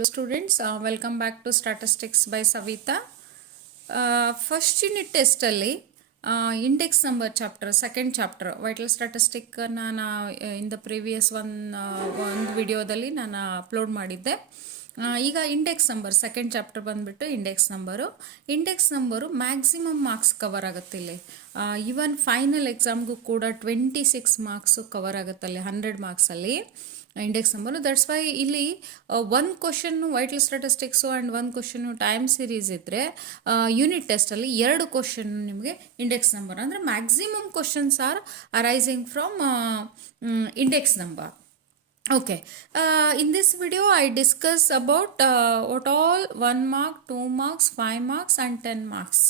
Hello students, welcome back to Statistics by Savita. First unit test ಅಲ್ಲಿ index number chapter second chapter vital statistic ನಾನು in the previous ಒಂದು ವಿಡಿಯೋದಲ್ಲಿ ನಾನು upload ಮಾಡಿದ್ದೆ. ಈಗ index number second chapter ಬಂದುಬಿಟ್ಟು index number maximum marks cover ಆಗುತ್ತೆ ಇಲ್ಲಿ. ಈವನ್ ಫೈನಲ್ ಎಕ್ಸಾಮ್ಗೂ ಕೂಡ 26 ಮಾರ್ಕ್ಸು ಕವರ್ ಆಗುತ್ತೆ ಅಲ್ಲಿ 100 ಮಾರ್ಕ್ಸಲ್ಲಿ ಇಂಡೆಕ್ಸ್ ನಂಬರು. ದಟ್ಸ್ ವೈ ಇಲ್ಲಿ ಒಂದು ಕ್ವಶನ್ನು ವೈಟಲ್ ಸ್ಟ್ಯಾಟಿಸ್ಟಿಕ್ಸು ಆ್ಯಂಡ್ ಒಂದು ಕ್ವಶನ್ನು ಟೈಮ್ ಸೀರೀಸ್ ಇದ್ದರೆ ಯೂನಿಟ್ ಟೆಸ್ಟಲ್ಲಿ 2 ಕ್ವಶನ್ ನಿಮಗೆ ಇಂಡೆಕ್ಸ್ ನಂಬರ್ ಅಂದರೆ maximum questions are arising from index number. Okay, in this video I discuss about what all 1 mark, 2 marks, 5 marks and 10 marks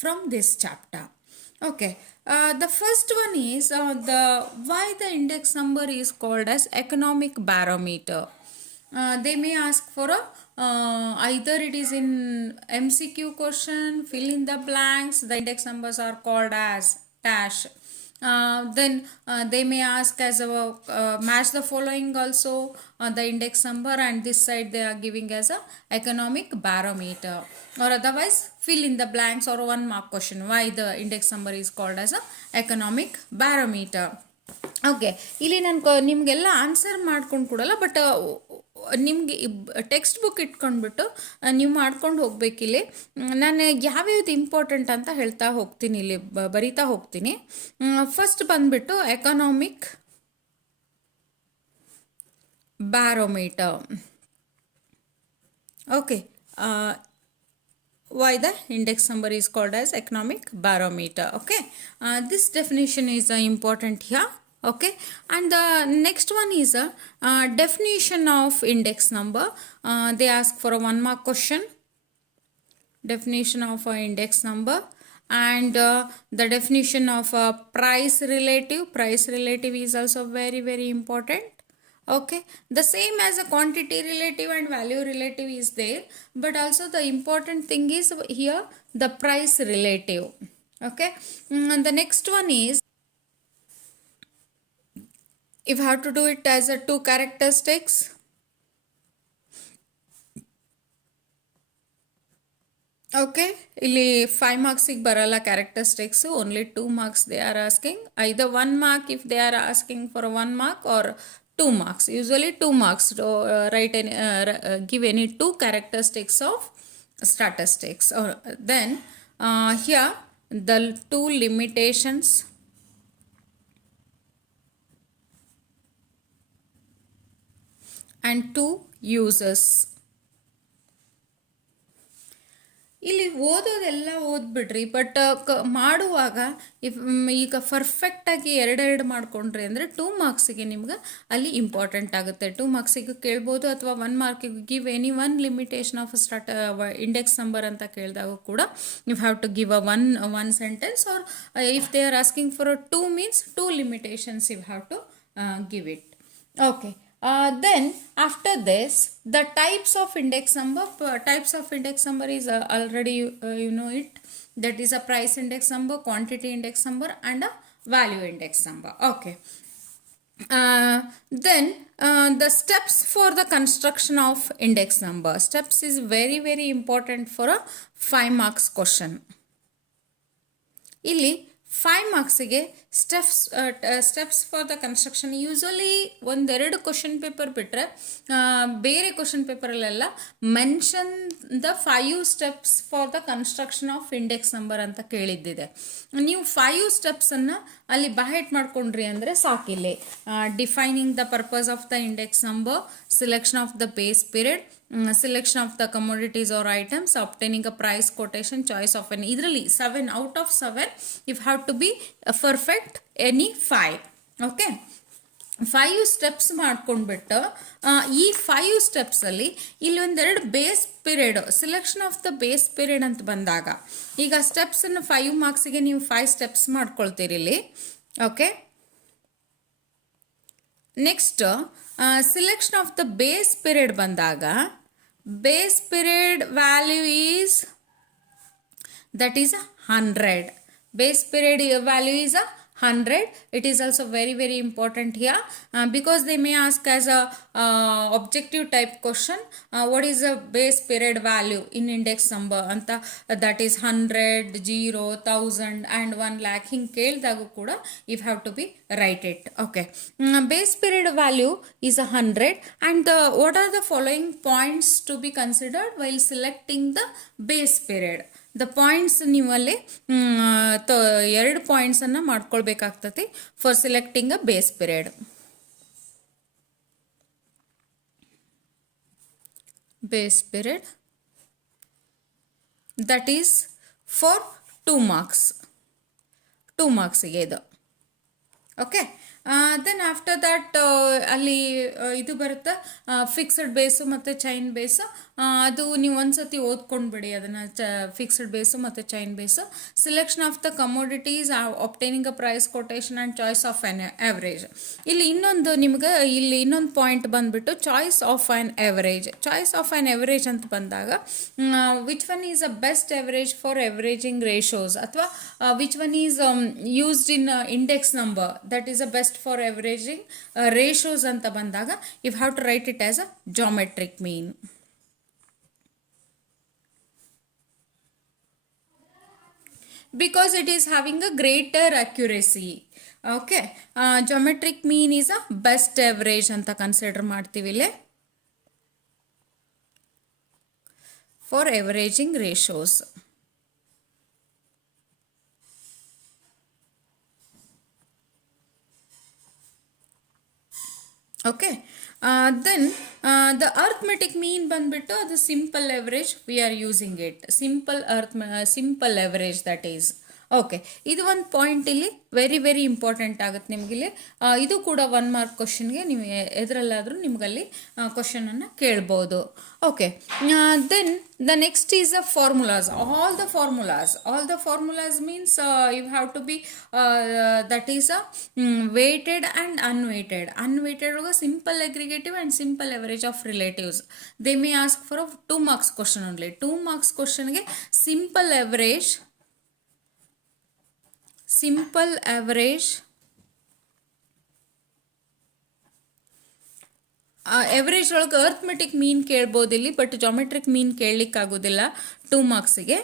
from this chapter. Okay, the first one is why the index number is called as economic barometer. They may ask for either it is in MCQ question, fill in the blanks, the index numbers are called as dash. Then they may ask as a match the following also the index number, and this side they are giving as a economic barometer, or otherwise fill in the blanks or 1 mark question why the index number is called as a economic barometer. Okay, ಇಲ್ಲಿ ನಾನು ನಿಮಗೆಲ್ಲ answer ಮಾಡ್ಕೊಂಡು ಕೊಡಲ್ಲ, but ನಿಮಗೆ text book ಇಟ್ಕೊಂಡ್ಬಿಟ್ಟು ನೀವು ಮಾಡ್ಕೊಂಡು ಹೋಗ್ಬೇಕಿಲ್ಲಿ. ನಾನು ಯಾವ್ಯಾವ್ದು ಇಂಪಾರ್ಟೆಂಟ್ ಅಂತ ಹೇಳ್ತಾ ಹೋಗ್ತೀನಿ, ಇಲ್ಲಿ ಬರಿತಾ ಹೋಗ್ತೀನಿ. ಫಸ್ಟ್ ಬಂದುಬಿಟ್ಟು economic barometer. Okay, why the index number is called as economic barometer. Okay, this definition is important here. Okay, and the next one is a definition of index number. They ask for a 1 mark question, definition of a index number, and the definition of a price relative is also very very important. Okay, the same as a quantity relative and value relative is there, but also the important thing is here the price relative. Okay, and the next one is, if I have to do it as a 2 characteristics, okay, ಇಲ್ಲಿ 5 ಮಾರ್ಕ್ಸಿಗೆ ಬರಲ್ಲ characteristics, only 2 marks they are asking. either 1 mark if they are asking for a 1 mark or 2 marks. Usually 2 marks to write any give any 2 characteristics of statistics. Or then here the 2 limitations and 2 uses. ಇಲ್ಲಿ ಓದೋದೆಲ್ಲ ಓದ್ಬಿಡ್ರಿ, but ಮಾಡುವಾಗ ಈಗ ಪರ್ಫೆಕ್ಟಾಗಿ ಎರಡೆರಡು ಮಾಡ್ಕೊಂಡ್ರಿ ಅಂದರೆ 2 ಮಾರ್ಕ್ಸಿಗೆ ನಿಮ್ಗೆ ಅಲ್ಲಿ important ಆಗುತ್ತೆ. 2 ಮಾರ್ಕ್ಸಿಗೆ ಕೇಳ್ಬೋದು, ಅಥವಾ 1 ಮಾರ್ಕಿಗೆ give any 1 limitation of index number ಅಂತ ಕೇಳಿದಾಗ ಕೂಡ you have to give a one sentence, or if they are asking for 2 means 2 limitations you have to give it. Okay. Then after this, the types of index number is already you know it, that is a price index number, quantity index number and a value index number. Okay, then the steps for the construction of index number. Steps is very very important for a 5 marks question. ಇಲ್ಲಿ 5 ಮಾರ್ಕ್ಸಿಗೆ steps for the construction. Usually 1-2 question paper ಬಿಟ್ಟರೆ ಬೇರೆ question ಪೇಪರಲ್ಲೆಲ್ಲ mention the 5 steps for the construction of index number ಅಂತ ಕೇಳಿದ್ದಿದೆ. ನೀವು 5 ಸ್ಟೆಪ್ಸನ್ನು ಅಲ್ಲಿ ಬಹೆಟ್ ಮಾಡ್ಕೊಂಡ್ರಿ ಅಂದರೆ ಸಾಕಿಲ್ಲಿ. Defining the purpose of the index number, selection of the base period, selection of the commodities or items, obtaining a price quotation, choice of an. ಇದರಲ್ಲಿ 7 out of 7 you have to be perfect any 5. okay, 5 steps ಮಾಡ್ಕೊಂಡ್ಬಿಟ್ಟು ಈ 5 ಸ್ಟೆಪ್ಸಲ್ಲಿ ಇಲ್ಲಿ 1-2 base period, selection of the base period ಅಂತ ಬಂದಾಗ ಈಗ ಸ್ಟೆಪ್ಸನ್ನು 5 ಮಾರ್ಕ್ಸಿಗೆ ನೀವು 5 steps ಮಾಡ್ಕೊಳ್ತೀರಿ ಇಲ್ಲಿ. Okay, next selection of the base period ಬಂದಾಗ base period value is that is 100. Base period value is 100. It is also very important here, because they may ask as a objective type question, what is the base period value in index number ಅಂತ, that is 100, 0, 1000 and 1 lakh ಹಿಂಗೆ ಕೇಳಿದಾಗೂ ಕೂಡ you have to be write it. Okay. Base period value is 100, and what are the following points to be considered while selecting the base period? The points ನೀವಲ್ಲಿ ಎರಡು ಪಾಯಿಂಟ್ಸನ್ನು ಮಾಡ್ಕೊಳ್ಬೇಕಾಗ್ತತಿ for selecting a base period. Base period that is for 2 marks, 2 ಮಾರ್ಕ್ಸಿಗೆ ಇದು. Okay. Then after that ಅಲ್ಲಿ ಇದು ಬರುತ್ತೆ fixed base ಮತ್ತು ಚೈನ್ ಬೇಸು. ಅದು ನೀವು ಒಂದ್ಸತಿ ಓದ್ಕೊಂಡ್ಬಿಡಿ ಅದನ್ನು, ಫಿಕ್ಸ್ಡ್ ಬೇಸು ಮತ್ತು chain base. Selection of the commodities, obtaining a price quotation and choice of an average. ಇಲ್ಲಿ ಇನ್ನೊಂದು ಪಾಯಿಂಟ್ ಬಂದ್ಬಿಟ್ಟು choice of an average. Choice of an average ಅಂತ ಬಂದಾಗ which one is a best average for averaging ratios, ಅಥವಾ which one is used in index number that is a best for averaging ratios ಅಂತ ಬಂದಾಗ you have to write it as a geometric mean. Because it is having a greater accuracy. Okay. Geometric mean is a best average ಅಂತ consider ಮಾಡ್ತೀವಿ ಇಲ್ಲಿ for averaging ratios. Okay. Then the arithmetic mean ಬಂದ್ಬಿಟ್ಟು ಅದು simple average, we are using it simple average that is. Okay. ಇದು ಒಂದು point ಇಲ್ಲಿ very important ಆಗುತ್ತೆ ನಿಮಗಿಲ್ಲಿ. ಇದು ಕೂಡ 1 ಮಾರ್ಕ್ ಕ್ವಶನ್ಗೆ ನೀವು ಎದರಲ್ಲಾದರೂ ನಿಮಗಲ್ಲಿ ಕ್ವಶನನ್ನು ಕೇಳ್ಬೋದು. Okay. Then the next is the formulas. All the formulas means you have to be that is a weighted and unweighted. Unweighted simple aggregative and simple average of relatives. They may ask for 2 marks question only. 2 marks ಕ್ವಶನ್ಗೆ simple average average ಒಳಗೆ arithmetic mean ಕೇಳ್ಬೋದು ಇಲ್ಲಿ, but geometric mean ಕೇಳಲಿಕ್ಕಾಗೋದಿಲ್ಲ 2 ಮಾರ್ಕ್ಸಿಗೆ.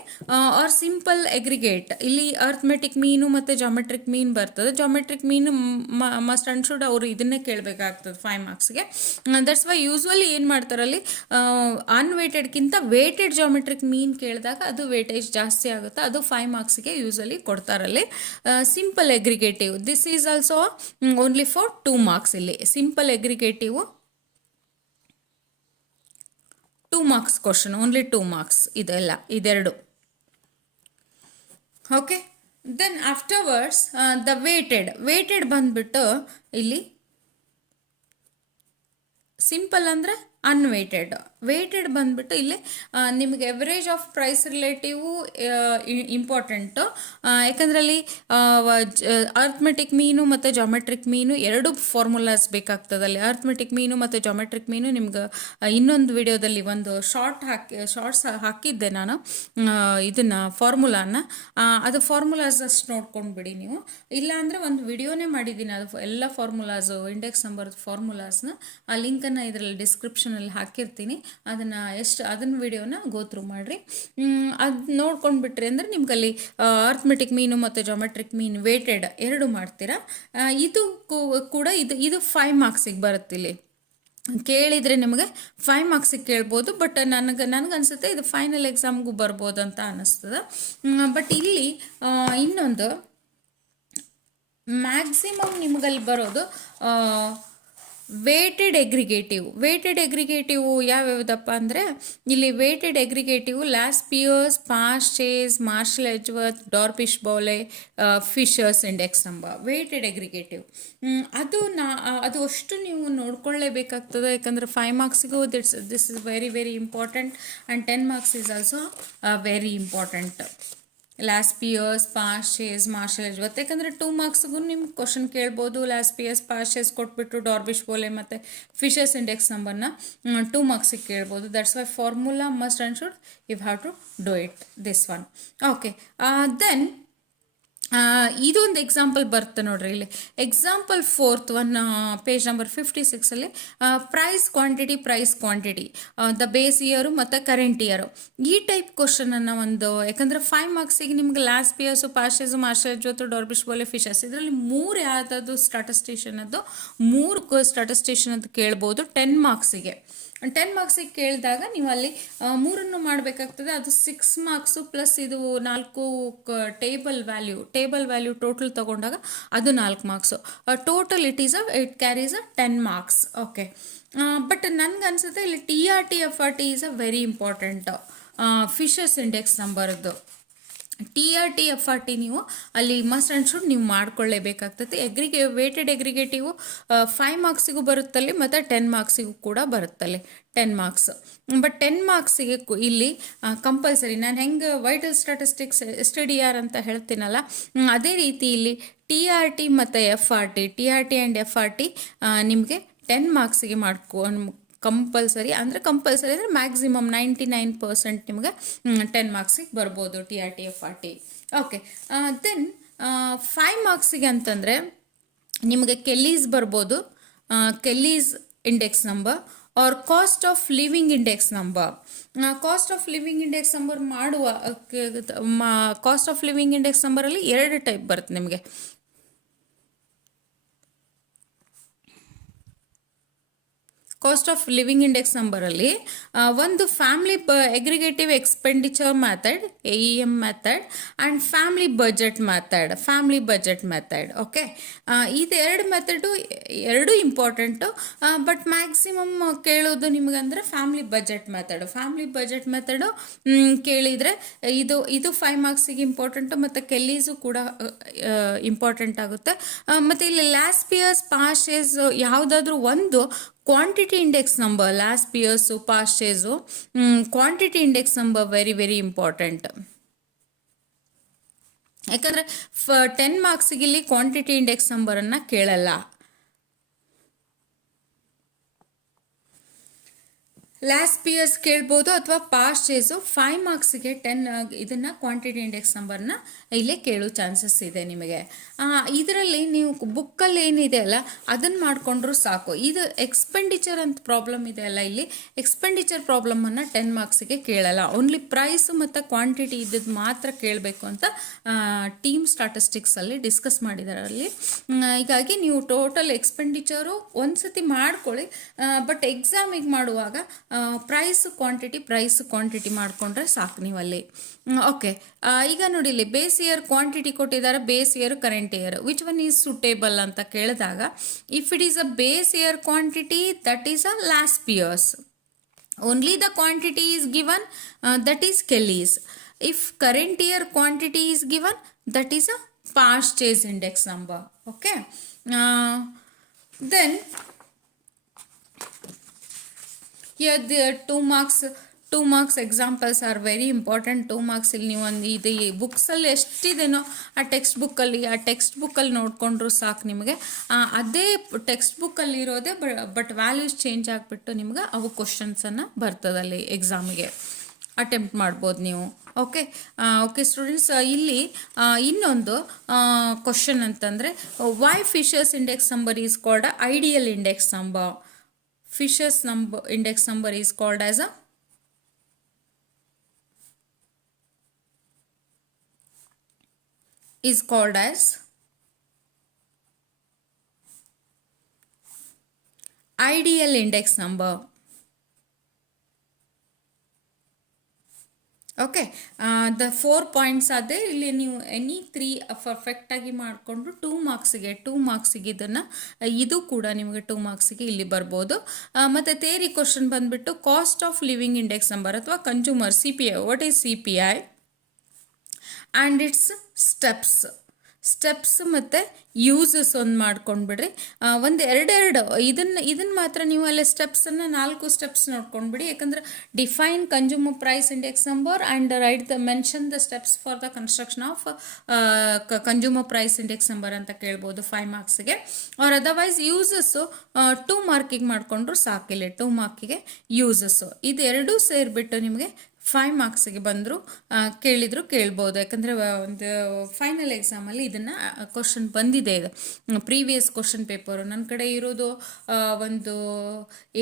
Or simple aggregate, ಇಲ್ಲಿ arithmetic ಮೀನು ಮತ್ತು geometric ಮೀನ್ ಬರ್ತದೆ. ಜಾಮೆಟ್ರಿಕ್ ಮೀನು ಮಸ್ಟ್ ಅಂಡ್ ಶುಡ್ ಅವರು ಇದನ್ನೇ ಕೇಳಬೇಕಾಗ್ತದೆ 5 ಮಾರ್ಕ್ಸ್ಗೆ. ದಟ್ಸ್ ವೈ ಯೂಸ್ವಲಿ ಏನು ಮಾಡ್ತಾರಲ್ಲಿ ಅನ್ವೇಟೆಡ್ಗಿಂತ ವೇಟೆಡ್ ಜಾಮೆಟ್ರಿಕ್ ಮೀನ್ ಕೇಳಿದಾಗ ಅದು ವೇಟೇಜ್ ಜಾಸ್ತಿ ಆಗುತ್ತೆ, ಅದು 5 ಮಾರ್ಕ್ಸ್ಗೆ ಯೂಸ್ವಲಿ ಕೊಡ್ತಾರಲ್ಲಿ. Simple aggregative this is also only for 2 marks. ಇಲ್ಲಿ simple aggregative 2 marks question, only 2 marks ಇದೆರಡು. Okay. Then afterwards the weighted ಬಂದ್ಬಿಟ್ಟು ಇಲ್ಲಿ ಸಿಂಪಲ್ ಅಂದರೆ ಅನ್ವೇಟೆಡ್. ವೇಟೆಡ್ ಬಂದ್ಬಿಟ್ಟು ಇಲ್ಲಿ ನಿಮಗೆ average of price relative important, ಯಾಕಂದರೆ ಅಲ್ಲಿ ಅರ್ಥಮೆಟಿಕ್ ಮೀನು ಮತ್ತು ಜಾಮೆಟ್ರಿಕ್ ಮೀನು ಎರಡು ಫಾರ್ಮುಲಾಸ್ ಬೇಕಾಗ್ತದೆ. ಅಲ್ಲಿ ಅರ್ಥಮೆಟಿಕ್ ಮೀನು ಮತ್ತು ಜಾಮೆಟ್ರಿಕ್ ಮೀನು ನಿಮ್ಗೆ ಇನ್ನೊಂದು ವಿಡಿಯೋದಲ್ಲಿ ಒಂದು ಶಾರ್ಟ್ಸ್ ಹಾಕಿದ್ದೆ ನಾನು ಇದನ್ನು ಫಾರ್ಮುಲಾನ. ಅದು ಫಾರ್ಮುಲಾಸ್ ಅಷ್ಟು ನೋಡ್ಕೊಂಡ್ಬಿಡಿ ನೀವು, ಇಲ್ಲ ಅಂದರೆ ಒಂದು ವಿಡಿಯೋನೇ ಮಾಡಿದ್ದೀನಿ ಅದು ಎಲ್ಲ ಫಾರ್ಮುಲಾಸು ಇಂಡೆಕ್ಸ್ ನಂಬರ್ ಫಾರ್ಮುಲಾಸ್ನ. ಆ ಲಿಂಕನ್ನು ಇದರಲ್ಲಿ ಡಿಸ್ಕ್ರಿಪ್ಷನಲ್ಲಿ ಹಾಕಿರ್ತೀನಿ, ಅದನ್ನ ವಿಡಿಯೋನ ಗೋತ್ರೂ ಮಾಡಿರಿ. ಅದು ನೋಡ್ಕೊಂಡ್ಬಿಟ್ರಿ ಅಂದರೆ ನಿಮ್ಗಲ್ಲಿ ಅರ್ಥಮೆಟಿಕ್ ಮೀನು ಮತ್ತು ಜಾಮೆಟ್ರಿಕ್ ಮೀನ್ ವೇಟೆಡ್ ಎರಡು ಮಾಡ್ತೀರಾ. ಇದು ಕೂಡ ಇದು 5 ಮಾರ್ಕ್ಸಿಗೆ ಬರುತ್ತೆ. ಇಲ್ಲಿ ಕೇಳಿದರೆ ನಿಮಗೆ 5 ಮಾರ್ಕ್ಸಿಗೆ ಕೇಳ್ಬೋದು, ಬಟ್ ನನಗನ್ಸುತ್ತೆ ಇದು ಫೈನಲ್ ಎಕ್ಸಾಮ್ಗೂ ಬರ್ಬೋದು ಅಂತ ಅನ್ನಿಸ್ತದೆ. ಬಟ್ ಇಲ್ಲಿ ಇನ್ನೊಂದು ಮ್ಯಾಕ್ಸಿಮಮ್ ನಿಮಗಲ್ಲಿ ಬರೋದು ವೇಟೆಡ್ ಎಗ್ರಿಗೇಟಿವ್ ಯಾವ್ಯಾವುದಪ್ಪ ಅಂದರೆ ಇಲ್ಲಿ weighted aggregative Laspeyres, Paasche's, Marshall Edgeworth, Dorbish Bowley, Fisher's index number. Weighted aggregative ಅದು ಅಷ್ಟು ನೀವು ನೋಡ್ಕೊಳ್ಳೇಬೇಕಾಗ್ತದೆ, ಯಾಕಂದರೆ 5 ಮಾರ್ಕ್ಸಿಗೂ this is very important and 10 marks is also very important. Laspeyres, Paasche's, Marshall Edgeworth, ಯಾಕಂದರೆ 2 ಮಾರ್ಕ್ಸ್ಗೂ ನಿಮ್ಗೆ ಕ್ವಶನ್ ಕೇಳ್ಬೋದು. ಲಾಸ್ಪಿಯರ್ಸ್, ಪಾಶ್ಚೇಸ್ ಕೊಟ್ಬಿಟ್ಟು ಡಾರ್ಬಿಶ್ ಬೋಲೆ ಮತ್ತು ಫಿಶರ್ಸ್ ಇಂಡೆಕ್ಸ್ ನಂಬರ್ನ 2 ಮಾರ್ಕ್ಸಿಗೆ ಕೇಳ್ಬೋದು. That's why formula must and should you have to do it this one. Okay. Then ಇದೊಂದು example ಬರುತ್ತೆ ನೋಡ್ರಿ ಇಲ್ಲಿ. Example fourth one, page number 56ಅಲ್ಲಿ price quantity the base year ಮತ್ತು ಕರೆಂಟ್ ಇಯರು, ಈ ಟೈಪ್ ಕ್ವಶನನ್ನು ಒಂದು, ಯಾಕಂದರೆ 5 ಮಾರ್ಕ್ಸಿಗೆ ನಿಮ್ಗೆ ಲಾಸ್ಟ್ ಪಿಯರ್ಸು, ಪಾಶೇಸು, ಮಾಸ್ಟರ್ ಜೊತೆ ಡಾರ್ಬಿಶ್ ಬೋಲೆ ಫಿಶಸ್, ಇದರಲ್ಲಿ 3 ಯಾವುದಾದ್ರು ಸ್ಟಾಟಿಸ್ಟಿಷನದ್ದು 3 ಸ್ಟಾಟಿಸ್ಟಿಷನದ್ದು ಕೇಳ್ಬೋದು 10 ಮಾರ್ಕ್ಸಿಗೆ. 10 ಮಾರ್ಕ್ಸಿಗೆ ಕೇಳಿದಾಗ ನೀವು ಅಲ್ಲಿ 3 ಮಾಡಬೇಕಾಗ್ತದೆ. ಅದು 6 ಮಾರ್ಕ್ಸು ಪ್ಲಸ್ ಇದು 4 ಟೇಬಲ್ ವ್ಯಾಲ್ಯೂ ಟೋಟಲ್ ತಗೊಂಡಾಗ ಅದು 4 marks. Total it carries a 10 marks. Okay, but ನನ್ಗೆ ಅನ್ಸುತ್ತೆ ಇಲ್ಲಿ TRT FRT is a very important. Fisher's index ನಂಬರ್ದು TRT FRT ನೀವು ಅಲ್ಲಿ ಮಸ್ಟ್ ಆ್ಯಂಡ್ ಶುಡ್ ನೀವು ಮಾಡ್ಕೊಳ್ಳೇಬೇಕಾಗ್ತದೆ. ವೇಟೆಡ್ ಎಗ್ರಿಗೇಟಿವು 5 ಮಾರ್ಕ್ಸಿಗೂ ಬರುತ್ತಲ್ಲಿ ಮತ್ತು 10 ಮಾರ್ಕ್ಸಿಗೂ ಕೂಡ ಬರುತ್ತಲ್ಲಿ 10 ಮಾರ್ಕ್ಸ್. ಬಟ್ 10 ಮಾರ್ಕ್ಸಿಗೆ ಇಲ್ಲಿ ಕಂಪಲ್ಸರಿ ನಾನು ಹೆಂಗೆ ವೈಟಲ್ ಸ್ಟಾಟಿಸ್ಟಿಕ್ಸ್ STDR ಅಂತ ಹೇಳ್ತೀನಲ್ಲ, ಅದೇ ರೀತಿ ಇಲ್ಲಿ TRT ಮತ್ತು TRT ಆ್ಯಂಡ್ FRT ನಿಮಗೆ 10 ಮಾರ್ಕ್ಸಿಗೆ ಕಂಪಲ್ಸರಿ ಅಂದರೆ ಮ್ಯಾಕ್ಸಿಮಮ್ 99% ನಿಮಗೆ 10 ಮಾರ್ಕ್ಸಿಗೆ ಬರ್ಬೋದು TRT FRT. ಓಕೆ, ದೆನ್ 5 ಮಾರ್ಕ್ಸಿಗೆ ಅಂತಂದರೆ ನಿಮಗೆ ಕೆಲ್ಲೀಸ್ ಬರ್ಬೋದು, Kelley's index number or cost of living index number. Cost of living index number cost of living index ನಂಬರಲ್ಲಿ 2 ಟೈಪ್ ಬರುತ್ತೆ ನಿಮಗೆ. ಕಾಸ್ಟ್ ಆಫ್ ಲಿವಿಂಗ್ ಇಂಡೆಕ್ಸ್ ನಂಬರಲ್ಲಿ ಒಂದು family aggregative expenditure method AEM method and family budget method. Okay, ಇದು 2 method ಎರಡೂ important. But maximum ಕೇಳೋದು ನಿಮಗಂದರೆ family budget method ಕೇಳಿದರೆ ಇದು 5 ಮಾರ್ಕ್ಸಿಗೆ ಇಂಪಾರ್ಟೆಂಟು ಮತ್ತು ಕೆಲ್ಲೀಸು ಕೂಡ ಇಂಪಾರ್ಟೆಂಟ್ ಆಗುತ್ತೆ. ಮತ್ತು ಇಲ್ಲಿ ಲಾಸ್ಟ್ ಪಿಯರ್ಸ್ ಪಾಶೇಸ್ ಯಾವುದಾದ್ರೂ ಒಂದು quantity index number, Laspeyres Paasche's quantity index number very very important. ಯಾಕಂದರೆ 10 ಮಾರ್ಕ್ಸಿಗೆ ಇಲ್ಲಿ ಕ್ವಾಂಟಿಟಿ ಇಂಡೆಕ್ಸ್ ನಂಬರನ್ನು ಕೇಳಲ್ಲ. ಲಾಸ್ಟ್ ಪಿಯರ್ಸ್ ಕೇಳ್ಬೋದು ಅಥವಾ ಪಾಸ್ಟೇಸು 5 ಮಾರ್ಕ್ಸಿಗೆ 10 ಇದನ್ನು ಕ್ವಾಂಟಿಟಿ ಇಂಡೆಕ್ಸ್ ನಂಬರ್ನ ಇಲ್ಲೇ ಕೇಳೋ ಚಾನ್ಸಸ್ ಇದೆ ನಿಮಗೆ. ಇದರಲ್ಲಿ ನೀವು ಬುಕ್ಕಲ್ಲಿ ಏನಿದೆ ಅಲ್ಲ ಅದನ್ನು ಮಾಡಿಕೊಂಡ್ರೂ ಸಾಕು. ಇದು ಎಕ್ಸ್ಪೆಂಡಿಚರ್ ಅಂತ ಪ್ರಾಬ್ಲಮ್ ಇದೆ ಅಲ್ಲ, ಇಲ್ಲಿ ಎಕ್ಸ್ಪೆಂಡಿಚರ್ ಪ್ರಾಬ್ಲಮನ್ನು 10 ಮಾರ್ಕ್ಸಿಗೆ ಕೇಳಲ್ಲ. ಓನ್ಲಿ ಪ್ರೈಸ್ ಮತ್ತು ಕ್ವಾಂಟಿಟಿ ಇದ್ದದ್ದು ಮಾತ್ರ ಕೇಳಬೇಕು ಅಂತ ಟೀಮ್ ಸ್ಟಾಟಿಸ್ಟಿಕ್ಸಲ್ಲಿ ಡಿಸ್ಕಸ್ ಮಾಡಿದ್ದಾರೆ ಅಲ್ಲಿ. ಹೀಗಾಗಿ ನೀವು ಟೋಟಲ್ ಎಕ್ಸ್ಪೆಂಡಿಚರು ಒಂದ್ಸತಿ ಮಾಡ್ಕೊಳ್ಳಿ, ಬಟ್ ಎಕ್ಸಾಮಿಗೆ ಮಾಡುವಾಗ ಪ್ರೈಸ್ ಕ್ವಾಂಟಿಟಿ ಮಾಡಿಕೊಂಡ್ರೆ ಸಾಕು ನೀವಲ್ಲಿ. ಓಕೆ, ಈಗ ನೋಡಿ ಇಲ್ಲಿ ಬೇಸ್ ಇಯರ್ ಕ್ವಾಂಟಿಟಿ ಕೊಟ್ಟಿದ್ದಾರೆ, base year current year, which one is suitable ಅಂತ ಕೇಳಿದಾಗ if it is a base year quantity that is a Laspeyres, only the quantity is given that is Kelly's. If current year quantity is given that is a Paasche's index number. Okay, then here the 2 marks examples are very important. 2 marks ಇಲ್ಲಿ ನೀವು ಒಂದು ಇದು ಬುಕ್ಸಲ್ಲಿ ಎಷ್ಟಿದೆನೋ ಆ text ಬುಕ್ಕಲ್ಲಿ ನೋಡಿಕೊಂಡ್ರು ಸಾಕು ನಿಮಗೆ. ಅದೇ text ಬುಕ್ಕಲ್ಲಿ ಇರೋದೇ, ಬಟ್ ವ್ಯಾಲ್ಯೂಸ್ ಚೇಂಜ್ ಆಗಿಬಿಟ್ಟು ನಿಮ್ಗೆ ಅವು ಕ್ವಶನ್ಸನ್ನು ಬರ್ತದಲ್ಲಿ ಎಕ್ಸಾಮಿಗೆ ಅಟೆಂಪ್ಟ್ ಮಾಡ್ಬೋದು ನೀವು. ಓಕೆ ಸ್ಟೂಡೆಂಟ್ಸ್, ಇಲ್ಲಿ ಇನ್ನೊಂದು ಕ್ವಶನ್ ಅಂತಂದರೆ why Fisher's index number is called ideal index number. Fisher's index number is called as ideal index number. Okay, the 4 points ಅದೇ ಇಲ್ಲಿ ನೀವು ಎನಿ 3 ಪರ್ಫೆಕ್ಟಾಗಿ ಮಾಡಿಕೊಂಡು 2 ಮಾರ್ಕ್ಸಿಗೆ ಇದನ್ನು ಇದು ಕೂಡ ನಿಮಗೆ 2 ಮಾರ್ಕ್ಸಿಗೆ ಇಲ್ಲಿ ಬರ್ಬೋದು. ಮತ್ತು ಥಿಯರಿ ಕ್ವಶನ್ ಬಂದುಬಿಟ್ಟು cost of living index number ಅಥವಾ consumer CPI, what is CPI and it's steps ಮತ್ತು ಯೂಸಸ್ ಒಂದು ಮಾಡ್ಕೊಂಡ್ಬಿಡ್ರಿ. ಒಂದು ಇದನ್ನು ಮಾತ್ರ ನೀವು ಅಲ್ಲಿ ಸ್ಟೆಪ್ಸನ್ನು 4 ಸ್ಟೆಪ್ಸ್ ನೋಡ್ಕೊಂಡ್ಬಿಡಿ. ಯಾಕಂದರೆ define consumer price index number and mention the steps for the construction of consumer price index number ಅಂತ ಕೇಳ್ಬೋದು 5 ಮಾರ್ಕ್ಸಿಗೆ. ಆರ್ ಅದರ್ವೈಸ್ ಯೂಸಸ್ಸು 2 ಮಾರ್ಕಿಗೆ ಮಾಡಿಕೊಂಡ್ರು ಸಾಕಿಲ್ಲ, 2 ಮಾರ್ಕಿಗೆ ಯೂಸಸ್ಸು. ಇದೆರಡೂ ಸೇರಿಬಿಟ್ಟು ನಿಮಗೆ 5 ಮಾರ್ಕ್ಸಿಗೆ ಬಂದರೂ ಕೇಳಿದ್ರು ಕೇಳ್ಬೋದು. ಯಾಕಂದರೆ ಒಂದು ಫೈನಲ್ ಎಕ್ಸಾಮಲ್ಲಿ ಇದನ್ನು ಕ್ವಶನ್ ಬಂದಿದೆ. ಇದು ಪ್ರೀವಿಯಸ್ ಕ್ವಶನ್ ಪೇಪರು ನನ್ನ ಕಡೆ ಇರೋದು ಒಂದು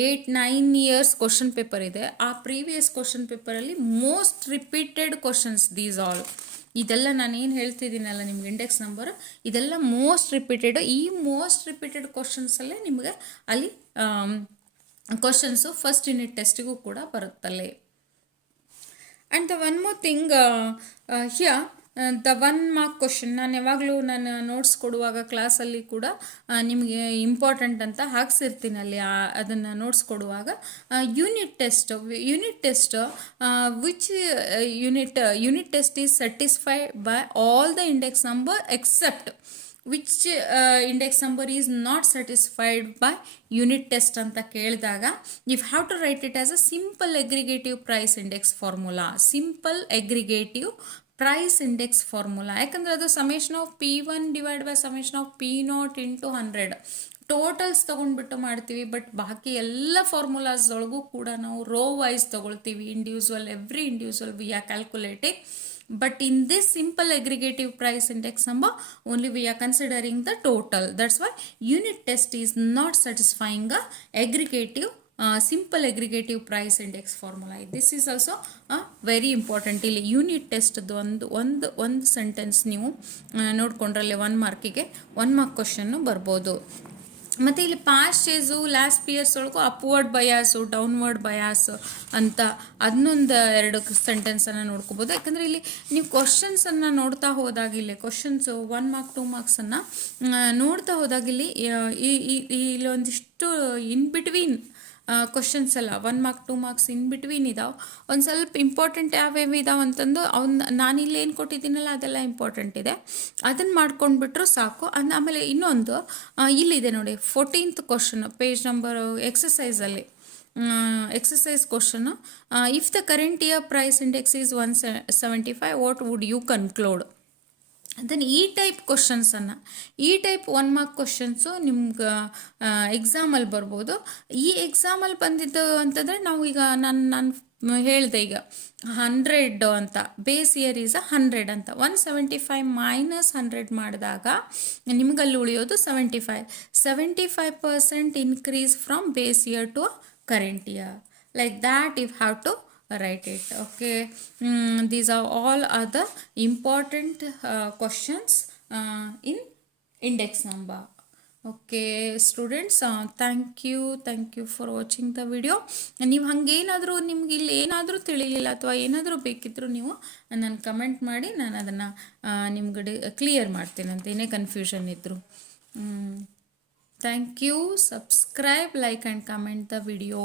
8-9 ಇಯರ್ಸ್ ಕ್ವಶನ್ ಪೇಪರ್ ಇದೆ. ಆ ಪ್ರೀವಿಯಸ್ ಕ್ವಶನ್ ಪೇಪರಲ್ಲಿ most repeated questions these all. ಇದೆಲ್ಲ ನಾನು ಏನು ಹೇಳ್ತಿದ್ದೀನಲ್ಲ ನಿಮ್ಗೆ ಇಂಡೆಕ್ಸ್ ನಂಬರ್, ಇದೆಲ್ಲ ಮೋಸ್ಟ್ ರಿಪೀಟೆಡ್. ಈ ಮೋಸ್ಟ್ ರಿಪೀಟೆಡ್ ಕ್ವಶನ್ಸಲ್ಲೇ ನಿಮಗೆ ಅಲ್ಲಿ ಕ್ವಶನ್ಸು ಫಸ್ಟ್ ಯೂನಿಟ್ ಟೆಸ್ಟಿಗೂ ಕೂಡ ಬರುತ್ತಲ್ಲೇ. And the one more thing here, the 1 mark question ನಾನು ಯಾವಾಗಲೂ ನಾನು ನೋಟ್ಸ್ ಕೊಡುವಾಗ ಕ್ಲಾಸಲ್ಲಿ ಕೂಡ ನಿಮಗೆ ಇಂಪಾರ್ಟೆಂಟ್ ಅಂತ ಹಾಕ್ಸಿರ್ತೀನಿ ಅಲ್ಲಿ. ಅದನ್ನು ನೋಟ್ಸ್ ಕೊಡುವಾಗ unit test which unit test is satisfied by all the index number except which index number is not satisfied by unit test ಅಂತ ಕೇಳಿದಾಗ you have to write it as a simple aggregative price index formula. Simple aggregative price index formula. ಯಾಕಂದರೆ ಅದು summation of P1 divide by summation of P0 into 100 totals ತೊಗೊಂಡ್ಬಿಟ್ಟು ಮಾಡ್ತೀವಿ. But ಬಾಕಿ ಎಲ್ಲ ಫಾರ್ಮುಲಾಸ್ದೊಳಗೂ ಕೂಡ ನಾವು ರೋ ವೈಸ್ ತೊಗೊಳ್ತೀವಿ. Every individual we are calculating. But in this simple aggregative price index number, only we are considering the total. That's why unit test is not satisfying a aggregative, simple aggregative price index formula. This is also very important. ಇಲ್ಲಿ unit ಟೆಸ್ಟ್ದು ಒಂದು sentence ನೀವು ನೋಡ್ಕೊಂಡ್ರಲ್ಲಿ 1 ಮಾರ್ಕಿಗೆ 1 mark question ಬರ್ಬೋದು. ಮತ್ತು ಇಲ್ಲಿ past age last years ಒಳಗೂ upward ಬಯಾಸು downward ಬಯಾಸು ಅಂತ ಅದನ್ನೊಂದು 2 ಸೆಂಟೆನ್ಸನ್ನು ನೋಡ್ಕೋಬೋದು. ಯಾಕಂದರೆ ಇಲ್ಲಿ ನೀವು ಕ್ವಶನ್ಸನ್ನು ನೋಡ್ತಾ ಹೋದಾಗ ಇಲ್ಲಿ ಕ್ವಶನ್ಸು 1 ಮಾರ್ಕ್ 2 ಮಾರ್ಕ್ಸನ್ನು ನೋಡ್ತಾ ಹೋದಾಗ ಇಲ್ಲಿ ಒಂದಿಷ್ಟು ಇನ್ ಬಿಟ್ವೀನ್ ಕ್ವಶನ್ಸ್ ಎಲ್ಲ 1 ಮಾರ್ಕ್ 2 ಮಾರ್ಕ್ಸ್ ಇನ್ ಬಿಟ್ವೀನ್ ಇದಾವೆ. ಒಂದು ಸ್ವಲ್ಪ ಇಂಪಾರ್ಟೆಂಟ್ ಯಾವ್ಯಾವ ಇದಾವೆ ಅಂತಂದು ನಾನಿಲ್ಲಿ ಏನು ಕೊಟ್ಟಿದ್ದೀನಲ್ಲ ಅದೆಲ್ಲ ಇಂಪಾರ್ಟೆಂಟ್ ಇದೆ. ಅದನ್ನು ಮಾಡ್ಕೊಂಡ್ಬಿಟ್ರು ಸಾಕು. ಆಮೇಲೆ ಇನ್ನೊಂದು ಇಲ್ಲಿದೆ ನೋಡಿ 14th ಕ್ವಶನ್ ಪೇಜ್ ನಂಬರ್ ಎಕ್ಸಸೈಸಲ್ಲಿ exercise question, if the current year price index is 175 what would you conclude. Then ಈ ಟೈಪ್ ಕ್ವಶನ್ಸನ್ನು ಈ ಟೈಪ್ 1 ಮಾರ್ಕ್ ಕ್ವಶನ್ಸು ನಿಮ್ಗೆ ಎಕ್ಸಾಮಲ್ಲಿ ಬರ್ಬೋದು. ಈ ಎಕ್ಸಾಮಲ್ಲಿ ಬಂದಿದ್ದು ಅಂತಂದರೆ ನಾವು ಈಗ ನಾನು ಹೇಳಿದೆ ಈಗ 100 ಅಂತ, ಬೇಸ್ ಇಯರ್ ಈಸ್ 100 ಅಂತ. 175 ಮೈನಸ್ 100 ಮಾಡಿದಾಗ ನಿಮ್ಗಲ್ಲಿ ಉಳಿಯೋದು 75% increase from base year to current year. Like that you have to write it. Okay, these are all other important questions in index number. Okay students, thank you for watching the video. ನೀವು ಹಾಗೇನಾದರೂ ನಿಮ್ಗೆ ಇಲ್ಲಿ ಏನಾದರೂ ತಿಳಿಲಿಲ್ಲ ಅಥವಾ ಏನಾದರೂ ಬೇಕಿದ್ದರೂ ನೀವು ನಾನು comment ಮಾಡಿ ನಾನು ಅದನ್ನು ನಿಮ್ಗೆ ಕ್ಲಿಯರ್ ಮಾಡ್ತೀನಿ ಅಂತ, ಏನೇ ಕನ್ಫ್ಯೂಷನ್ ಇದ್ದರೂ. Thank you. Subscribe, like and comment the video.